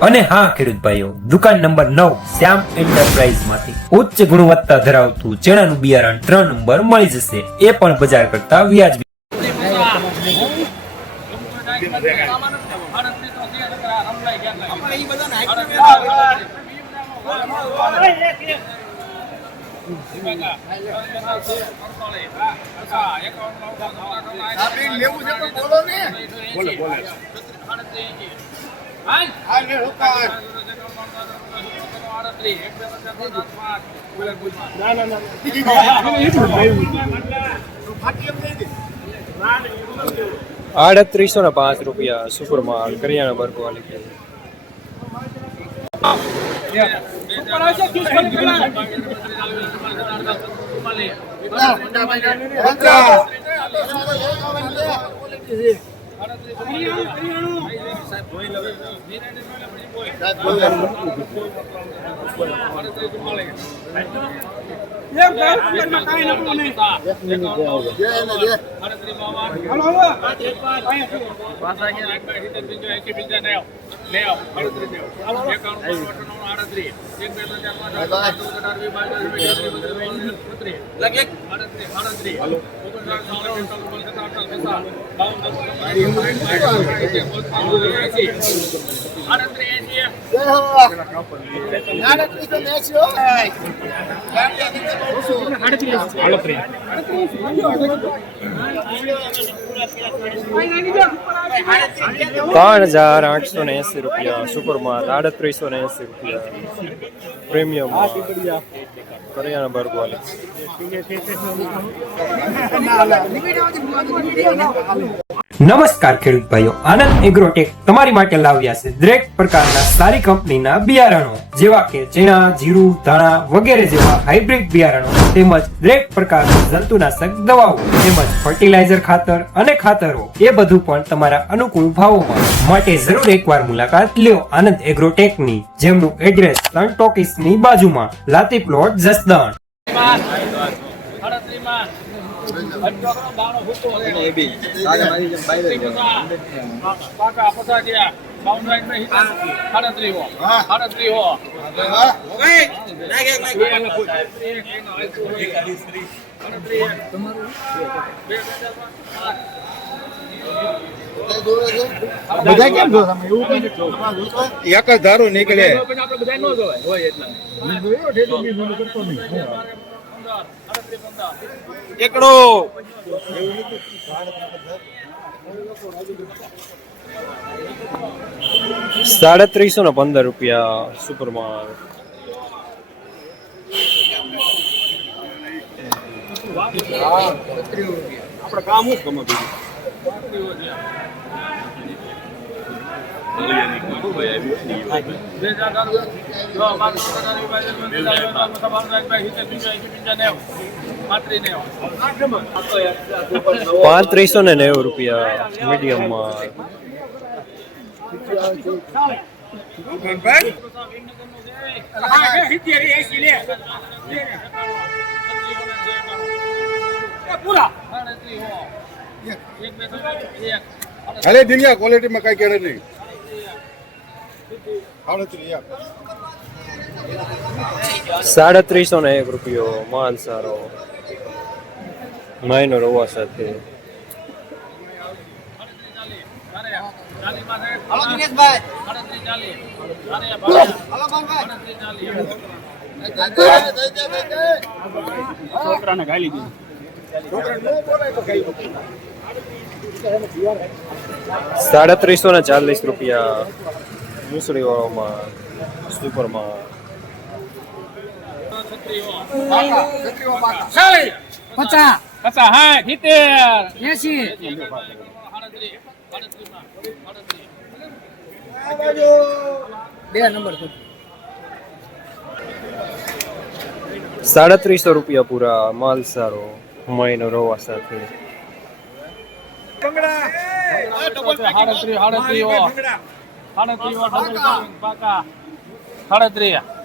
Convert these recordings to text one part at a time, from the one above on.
અને હા ખેડૂત ભાઈઓ દુકાન નંબર નવ શ્યામ એન્ટરપ્રાઇઝમાંથી ઉચ્ચ ગુણવત્તા ધરાવતું ચણાનું બિયારણ ત્રણ નંબર મળી જશે. એ પણ બજાર કરતા વ્યાજબી. લેવું છે તો બોલો ને. બોલે બોલે. આડત્રીસો ને પાંચ રૂપિયા સુપર માલ કરિયાણા બરકો કે પંચા દે એને દે દે હો નાને ત્રીસો ને એસી હો ત્રણ હજાર આઠસો ને એસી રૂપિયા સુપર માલ આડત્રીસો ને એસી રૂપિયા પ્રીમિયમ કરિયાણા વર્ગ વાળી નમસ્કાર ખેડૂત ભાઈઓ, આનંદ એગ્રોટેક તમારી માટે લાવ્યા છે દરેક પ્રકારના સારી કંપનીના બિયારણો, જેવા કે ચણા, જીરું, ધાણા વગેરે જેવા હાઇબ્રિડ બિયારણો તેમજ દરેક પ્રકારના જંતુનાશક દવાઓ તેમજ ફર્ટિલાઇઝર ખાતર અને ખાતરો, એ બધું પણ તમારા અનુકૂળ ભાવોમાં. માટે જરૂર એકવાર મુલાકાત લ્યો આનંદ એગ્રોટેકની, જેમનું એડ્રેસ સન ટોકીસની બાજુમાં, લાતી પ્લોટ જસદણ. બધા કેમ છો તમે એવું કઈ તમારે જોતો હોય? એક જ ધારું નીકળે એકડો સાડત્રીસો ને પંદર રૂપિયા સુપર માલ આપણે કામ શું ગમે બીજું પાંત્રીસો ને નેવું રૂપિયા મીડિયમ અરે દુનિયા ક્વોલિટીમાં કઈ કહે નહીં. સાડત્રીસો ને એક રૂપિયો માલ સારો. માઇનર હોવા સાથે. છોકરાને ગાલી દીધી છોકરાને ન બોલાય તો કઈ સાડત્રીસો ને ચાલીસ રૂપિયા મુસળી વાળોમાં સુપર માલ પચાસ. પચાસ હા સિત્તેર. એસી. બે નંબર સાડત્રીસો રૂપિયા પૂરા માલ સારો મહિનો રવા સાથે. સાડત્રીસ સાડત્રીસ ઓ. સાડત્રીસ.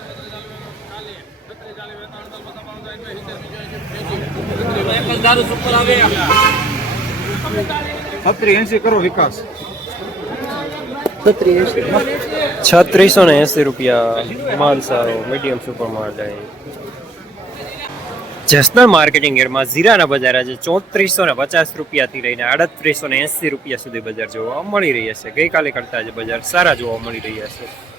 છત્રીસો ને એસી રૂપિયા માલ સારો મીડિયમ સુપર માલ જસનલ માર્કેટિંગ એરમાં જીરાના બજાર આજે ચોત્રીસો ને પચાસ રૂપિયાથી લઈને આડત્રીસો ને એસી રૂપિયા સુધી બજાર જોવા મળી રહ્યા છે. ગઈકાલે કરતા આજે બજાર સારા જોવા મળી રહ્યા છે.